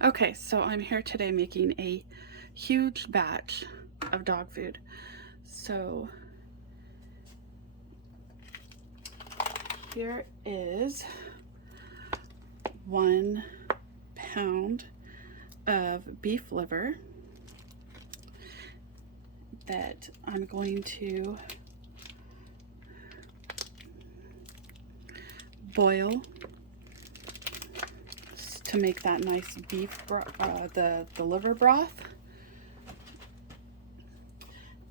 Okay, so I'm here today making a huge batch of dog food. So here is 1 pound of beef liver that I'm going to boil to make that nice beef, the liver broth.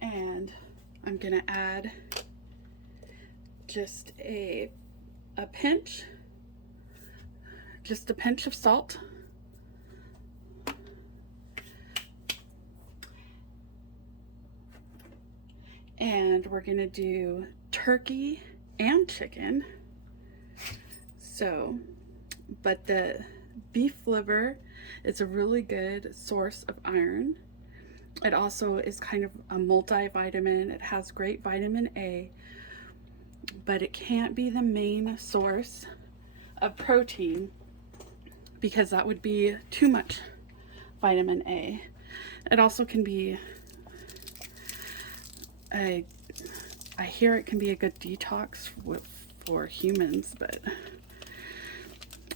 And I'm gonna add just a pinch, just a pinch of salt. And we're gonna do turkey and chicken. So, but the beef liver is a really good source of iron. It also is kind of a multivitamin. It has great vitamin A, but it can't be the main source of protein because that would be too much vitamin A. It also can be I hear it can be a good detox for humans, but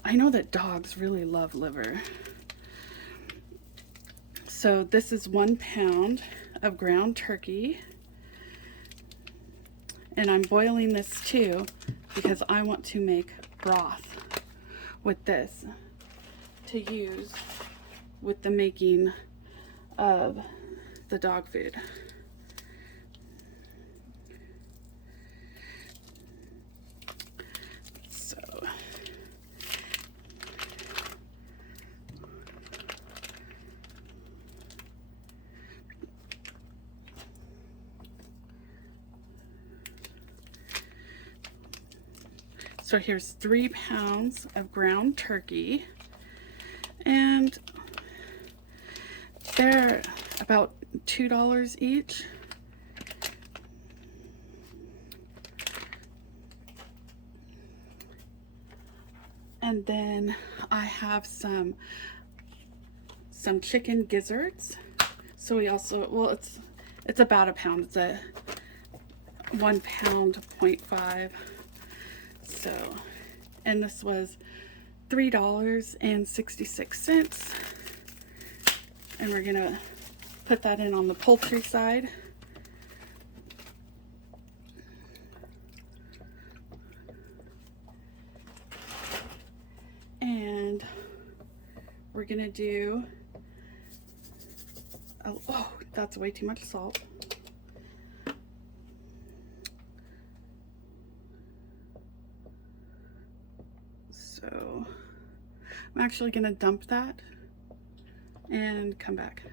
I know that dogs really love liver. So this is 1 pound of ground turkey, and I'm boiling this too because I want to make broth with this to use with the making of the dog food. So here's 3 pounds of ground turkey, and they're about $2 each. And then I have some chicken gizzards. So we also, well, it's about a pound. It's a 1 pound 0.5. So, and this was $3.66. And we're gonna put that in on the poultry side. And we're gonna do, oh, that's way too much salt. So I'm actually gonna dump that and come back.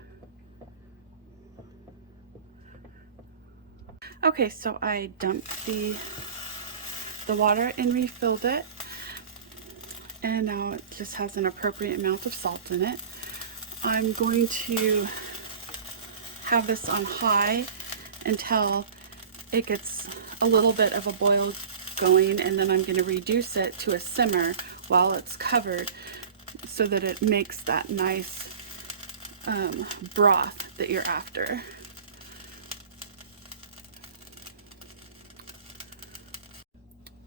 Okay, so I dumped the water and refilled it, and now it just has an appropriate amount of salt in it. I'm going to have this on high until it gets a little bit of a boil going, and then I'm going to reduce it to a simmer while it's covered so that it makes that nice broth that you're after.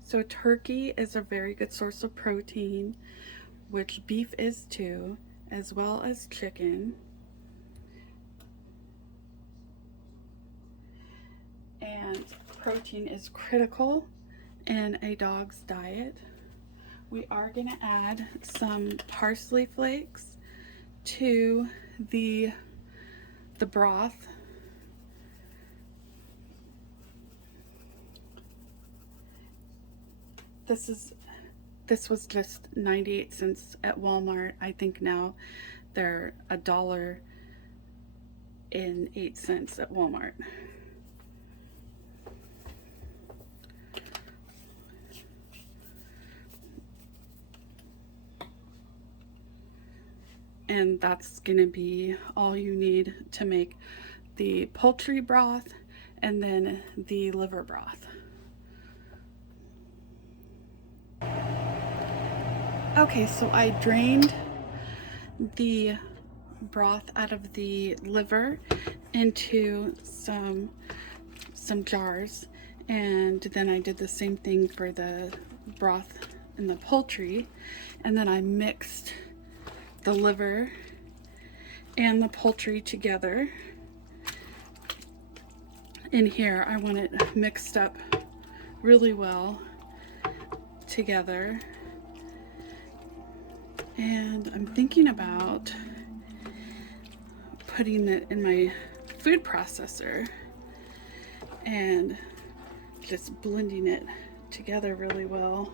So turkey is a very good source of protein, which beef is too, as well as chicken. And protein is critical in a dog's diet. We are going to add some parsley flakes to the broth. This was just 98 cents at Walmart. I think now they're $1.08 at Walmart. And that's gonna be all you need to make the poultry broth and then the liver broth. Okay, so I drained the broth out of the liver into some jars, and then I did the same thing for the broth and the poultry, and then I mixed the liver and the poultry together. In here, I want it mixed up really well together. And I'm thinking about putting it in my food processor and just blending it together really well,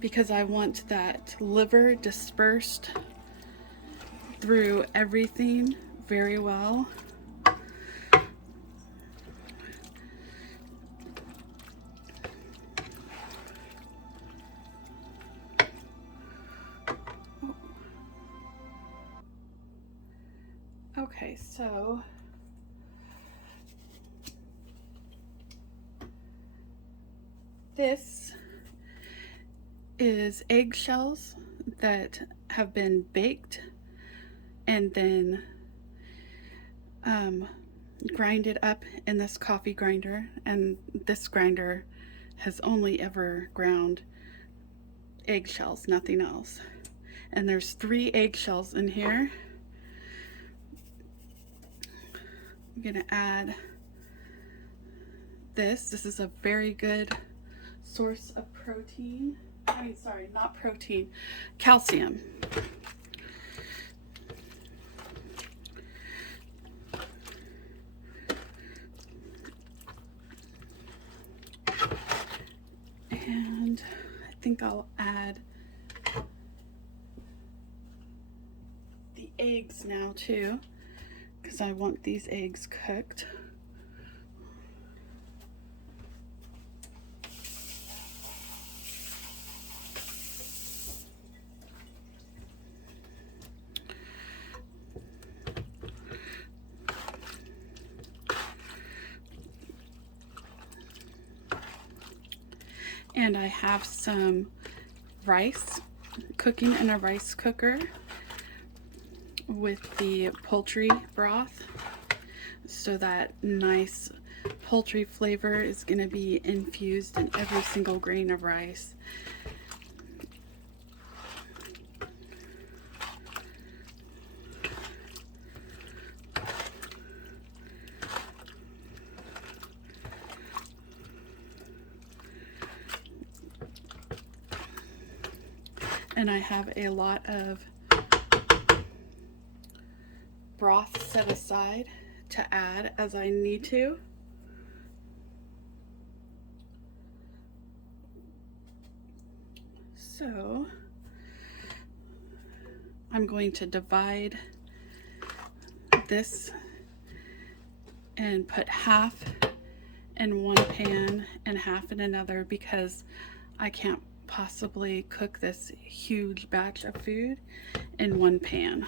because I want that liver dispersed through everything very well. Okay, so this is eggshells that have been baked and then grinded up in this coffee grinder, and this grinder has only ever ground eggshells, nothing else. And there's 3 eggshells in here. I'm gonna add this. This is a very good source of protein. I mean, sorry, not protein, calcium. And I think I'll add the eggs now too, because I want these eggs cooked. And I have some rice cooking in a rice cooker with the poultry broth, so that nice poultry flavor is going to be infused in every single grain of rice. And I have a lot of broth set aside to add as I need to. So I'm going to divide this and put half in one pan and half in another, because I can't possibly cook this huge batch of food in one pan.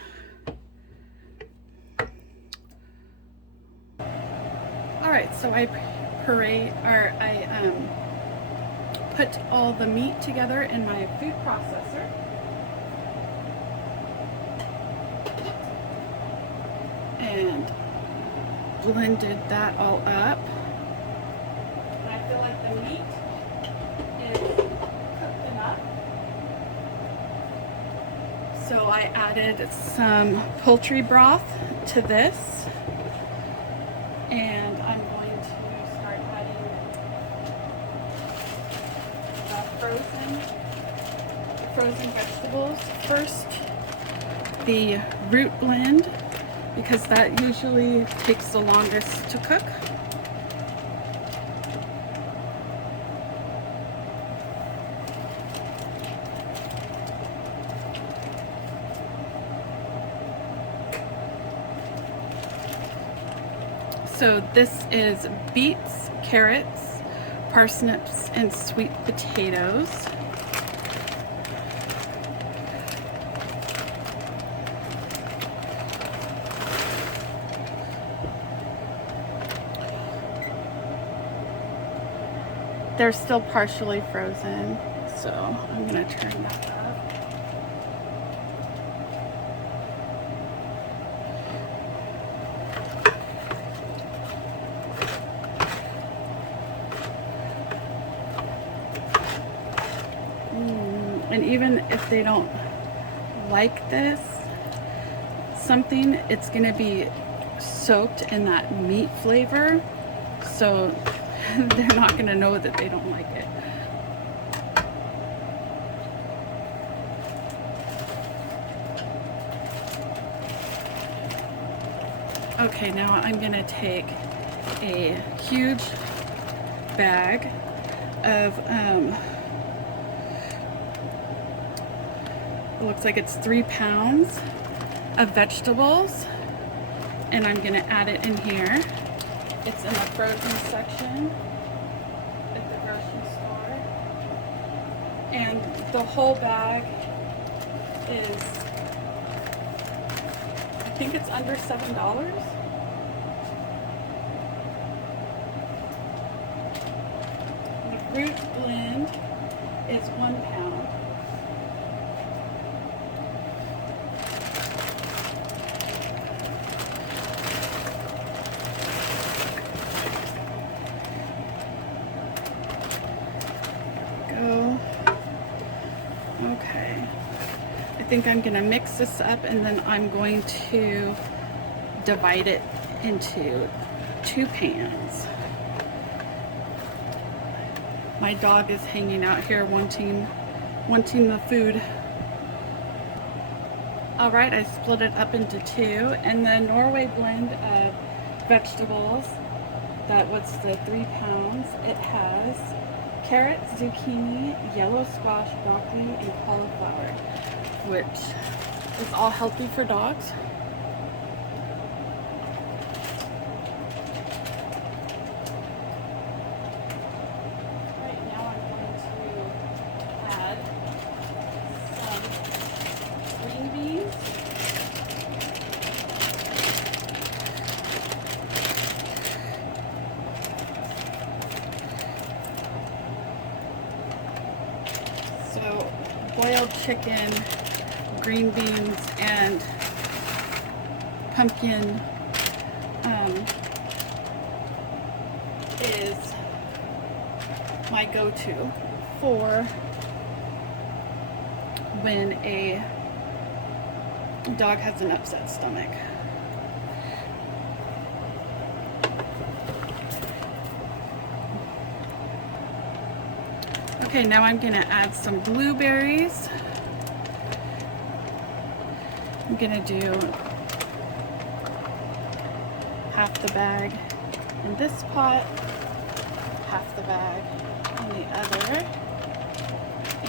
Alright, so I put all the meat together in my food processor. And blended that all up. And I feel like the meat is cooked enough. So I added some poultry broth to this. And I'm going to start adding the frozen vegetables. First, the root blend, because that usually takes the longest to cook. So this is beets, carrots, parsnips, and sweet potatoes. They're still partially frozen, So I'm gonna turn that up. And even if they don't like this, something, it's gonna be soaked in that meat flavor, so they're not gonna know that they don't like it. Okay, now I'm gonna take a huge bag of it looks like it's 3 pounds of vegetables, and I'm gonna add it in here. It's in the frozen section at the grocery store, and the whole bag is, I think it's under $7. The fruit blend is 1 pound. Okay, I think I'm gonna mix this up, and then I'm going to divide it into 2 pans. My dog is hanging out here wanting the food. All right, I split it up into 2, and the Norway blend of vegetables, that was the 3 pounds. It has carrots, zucchini, yellow squash, broccoli, and cauliflower, which is all healthy for dogs. Right now I'm going to add some green beans. So boiled chicken, green beans, and pumpkin is my go-to for when a dog has an upset stomach. Okay, now I'm gonna add some blueberries. I'm gonna do half the bag in this pot, half the bag in the other,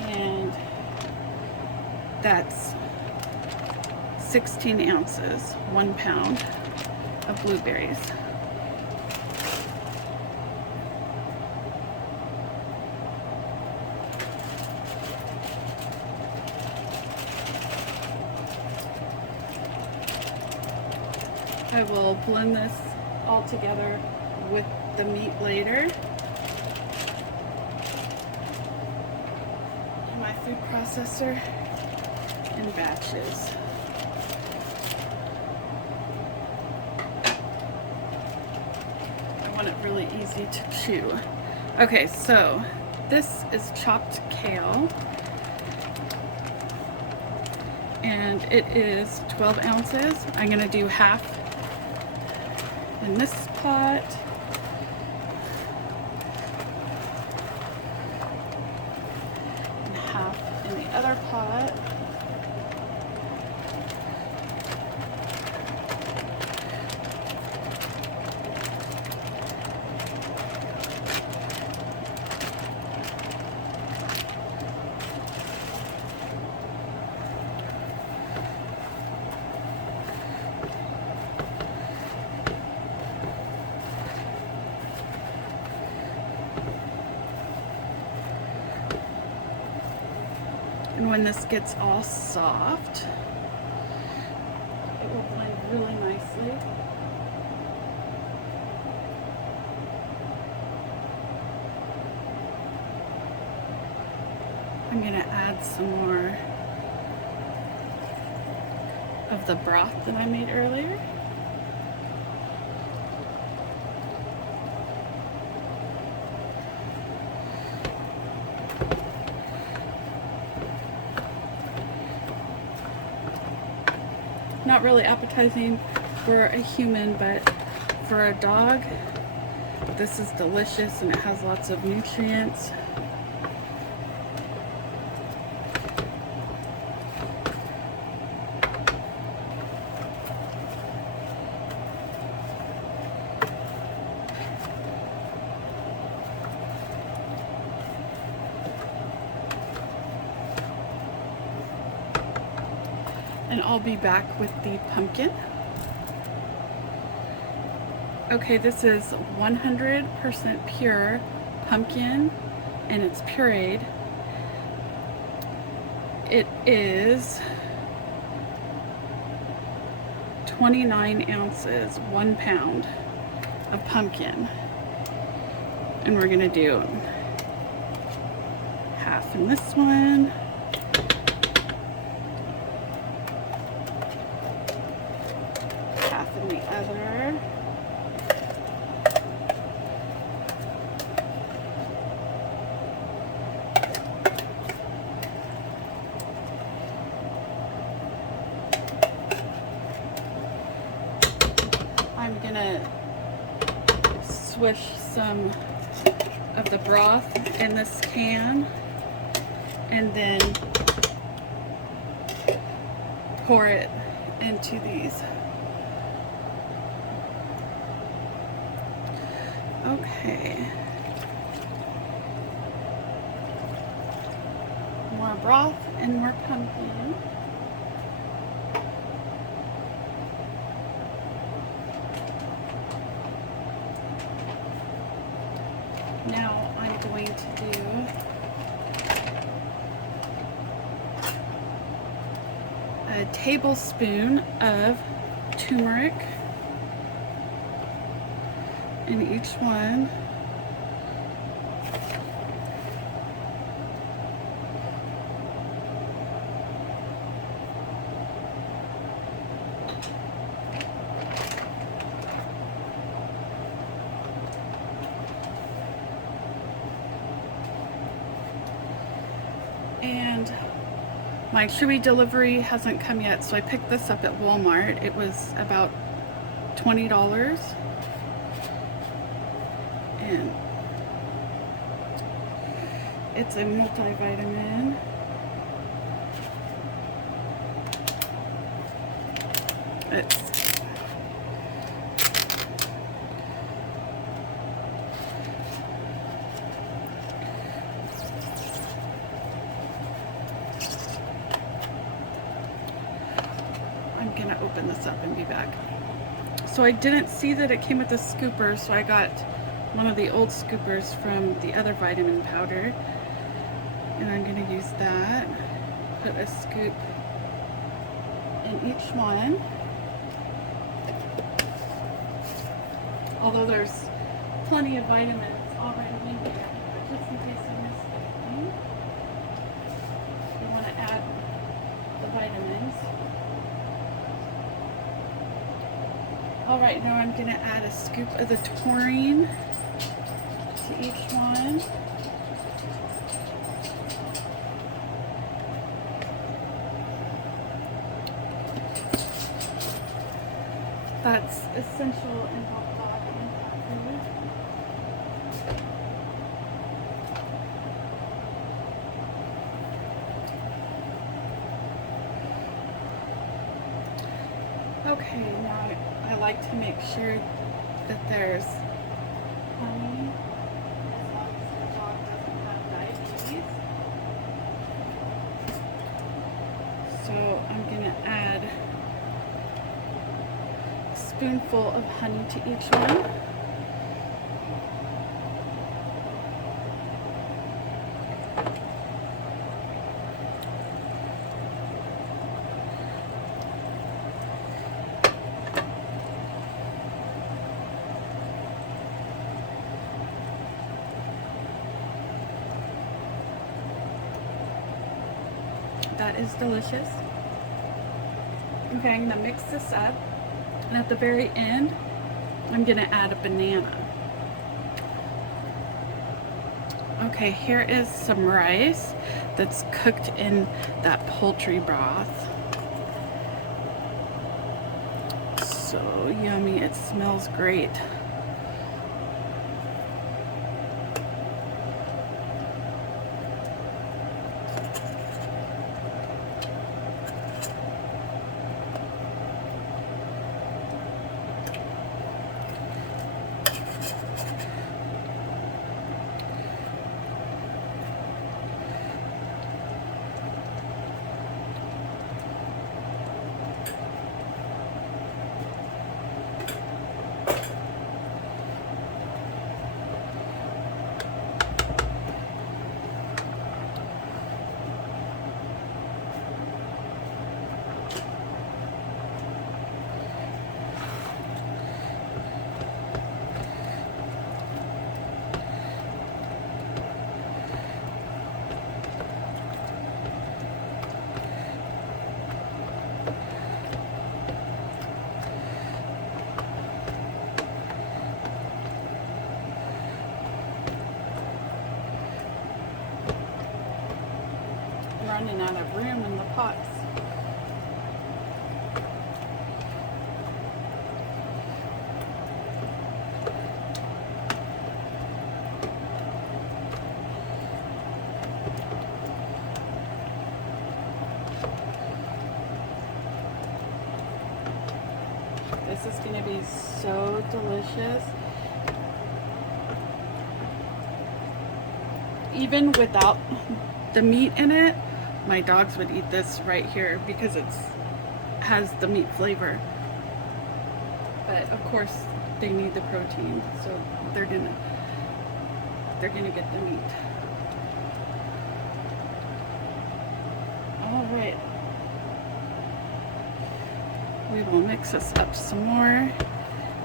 and that's 16 ounces, 1 pound of blueberries. I will blend this all together with the meat later in my food processor in batches. I want it really easy to chew. Okay, so this is chopped kale, and it is 12 ounces. I'm gonna do half in this pot, and half in the other pot. And when this gets all soft, it will blend really nicely. I'm gonna add some more of the broth that I made earlier. Not really appetizing for a human, but for a dog, this is delicious and it has lots of nutrients. And I'll be back with the pumpkin. Okay, this is 100% pure pumpkin and it's pureed. It is 29 ounces, 1 pound of pumpkin. And we're gonna do half in this one. Half in the other. I'm gonna swish some of the broth in this can and then pour it into these. Okay. More broth and more pumpkin. Now I'm going to do a tablespoon of turmeric in each one. And my Chewy delivery hasn't come yet, so I picked this up at Walmart. It was about $20. And it's a multivitamin. I'm gonna open this up and be back. So I didn't see that it came with a scooper, so I got one of the old scoopers from the other vitamin powder, and I'm gonna use that. Put a scoop in each one. Although there's plenty of vitamins already in here, but just in case I missed anything, you want to add the vitamins. Alright, now I'm going to add a scoop of the taurine to each one. That's essential in both dog and cat food. Okay, now I like to make sure that there's honey, as long as the dog doesn't have diabetes. So I'm going to add a spoonful of honey to each one. That is delicious. Okay, I'm gonna mix this up, and at the very end, I'm gonna add a banana. Okay, here is some rice that's cooked in that poultry broth. So yummy, it smells great. Running out of room in the pots. This is going to be so delicious. Even without the meat in it, my dogs would eat this right here because it has the meat flavor. But of course, they need the protein, so they're gonna get the meat. All right, we will mix this up some more.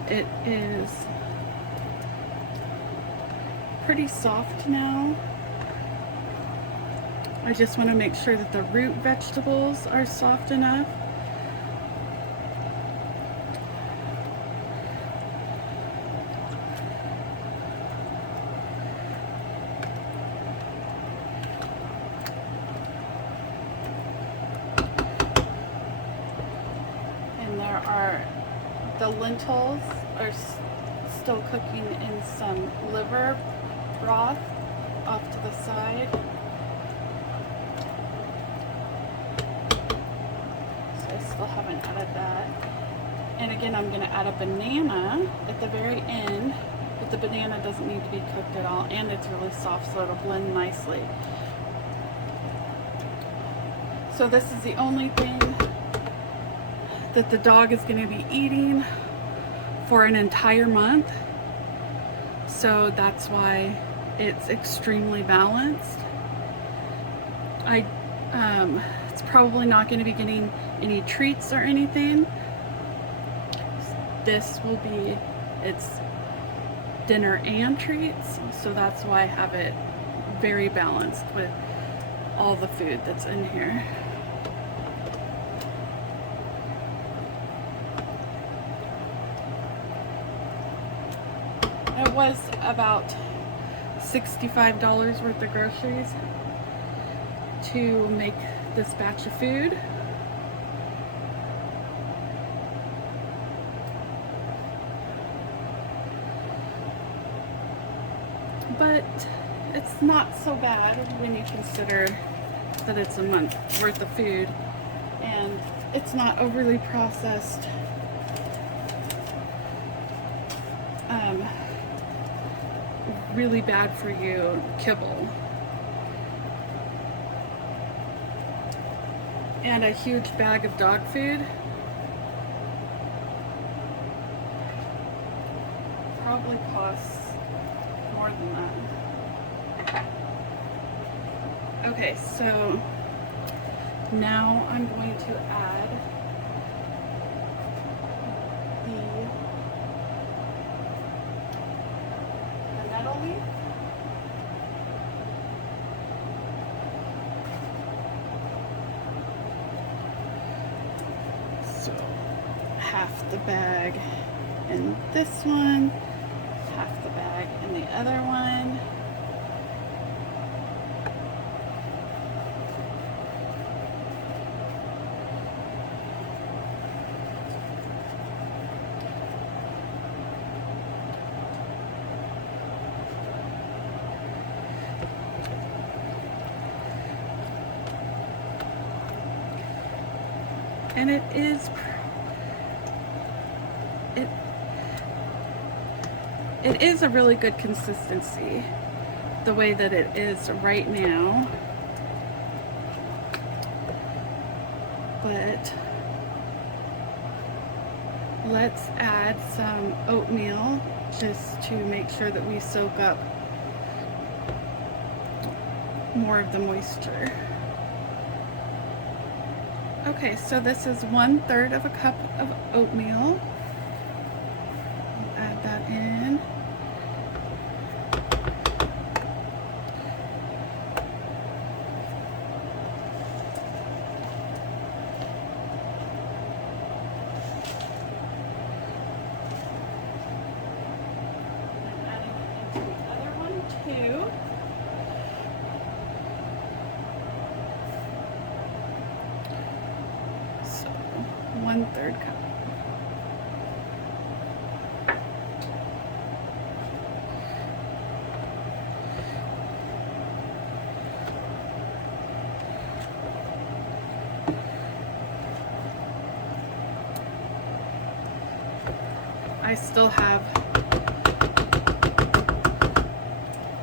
It is pretty soft now. I just want to make sure that the root vegetables are soft enough. And the lentils are still cooking in some liver broth off to the side. Still haven't added that. And again, I'm going to add a banana at the very end, but the banana doesn't need to be cooked at all, and it's really soft, so it'll blend nicely. So this is the only thing that the dog is going to be eating for an entire month, so that's why it's extremely balanced. It's probably not going to be getting any treats or anything. This will be its dinner and treats, so that's why I have it very balanced with all the food that's in here. It was about $65 worth of groceries to make this batch of food. But it's not so bad when you consider that it's a month worth of food and it's not overly processed. Really bad for you kibble. And a huge bag of dog food probably costs more than that. Okay, so now I'm going to add the nettle leaf. half the bag in this one, half the bag in the other one. And it is a really good consistency the way that it is right now, but let's add some oatmeal just to make sure that we soak up more of the moisture. Okay, so this is 1/3 of a cup of oatmeal. Add that in. And adding it into the other one too. So 1/3 cup. I still have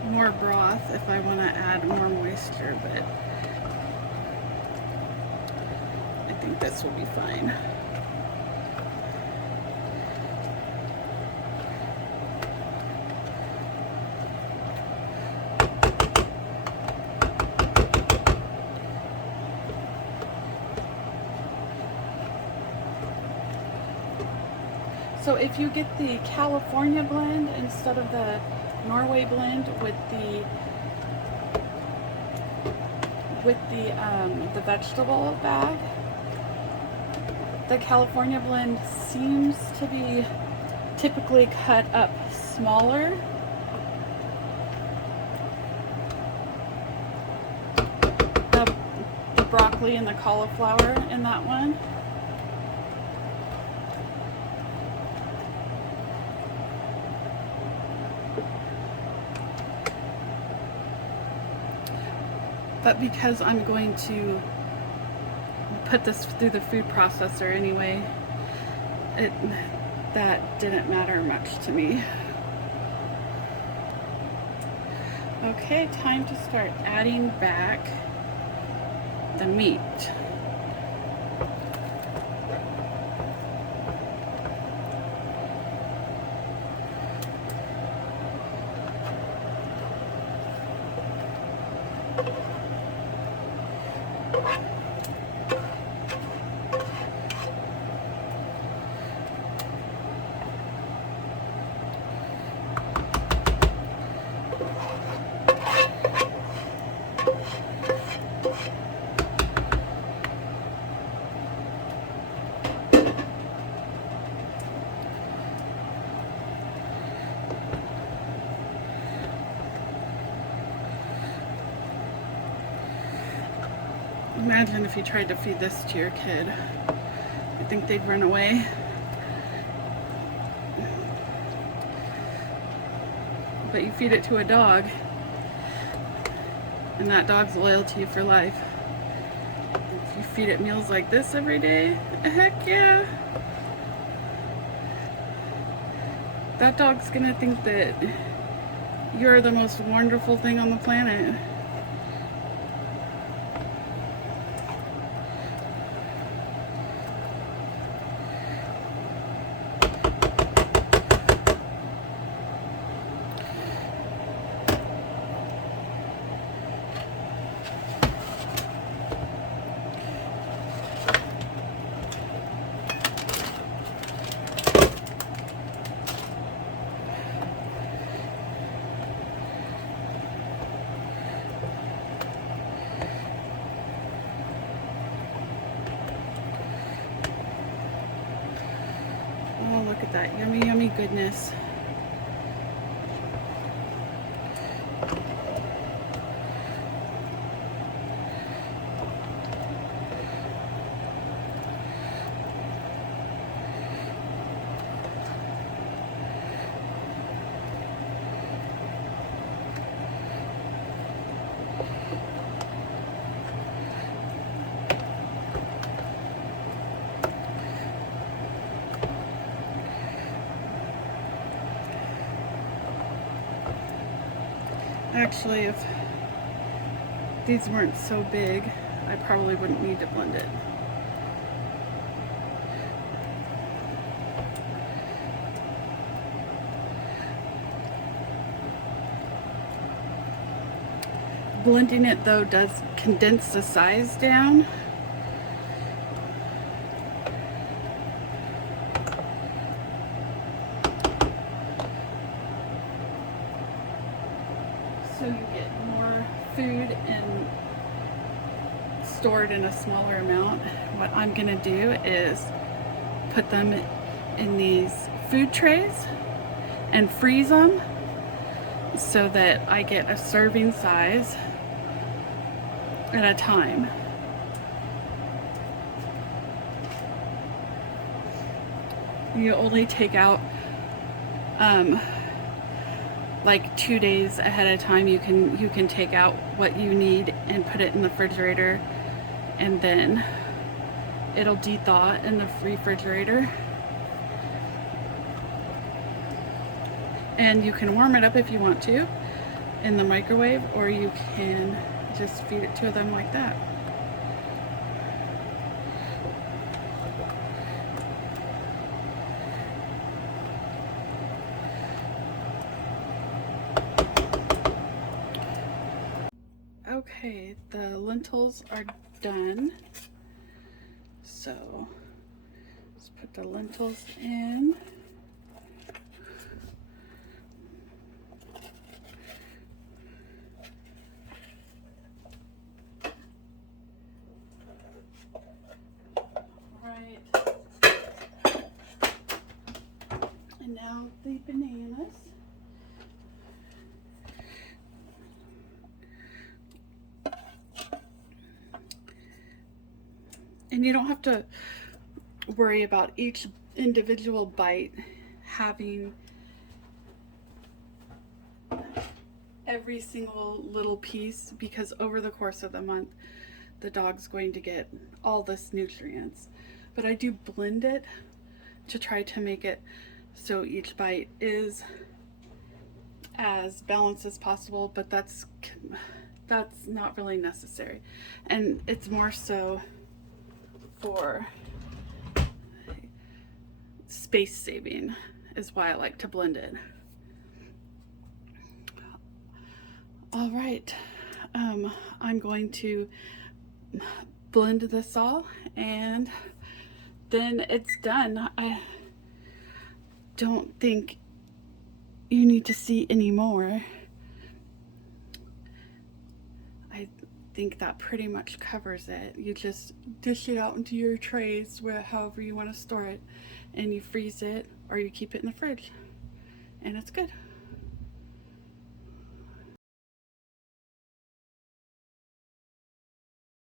more broth if I want to add more moisture, but I think this will be fine. So if you get the California blend instead of the Norway blend with the vegetable bag, the California blend seems to be typically cut up smaller. The broccoli and the cauliflower in that one. But because I'm going to put this through the food processor anyway, that didn't matter much to me. Okay, time to start adding back the meat. Imagine if you tried to feed this to your kid. You think they'd run away? But you feed it to a dog, and that dog's loyal to you for life. If you feed it meals like this every day, heck yeah. That dog's gonna think that you're the most wonderful thing on the planet. at that yummy, yummy goodness. Actually, if these weren't so big, I probably wouldn't need to blend it. Blending it though does condense the size down. So you get more food and stored in a smaller amount. What I'm gonna do is put them in these food trays and freeze them so that I get a serving size at a time. You only take out like 2 days ahead of time. You can take out what you need and put it in the refrigerator, and then it'll de-thaw in the refrigerator. And you can warm it up if you want to in the microwave, or you can just feed it to them like that. Okay, the lentils are done. So let's put the lentils in. And now the bananas. And you don't have to worry about each individual bite having every single little piece, because over the course of the month the dog's going to get all this nutrients. But I do blend it to try to make it so each bite is as balanced as possible, but that's not really necessary. And it's more so for space saving is why I like to blend it. All right, I'm going to blend this all and then it's done. I don't think you need to see any more. I think that pretty much covers it. You just dish it out into your trays, however you want to store it, and you freeze it or you keep it in the fridge, and it's good.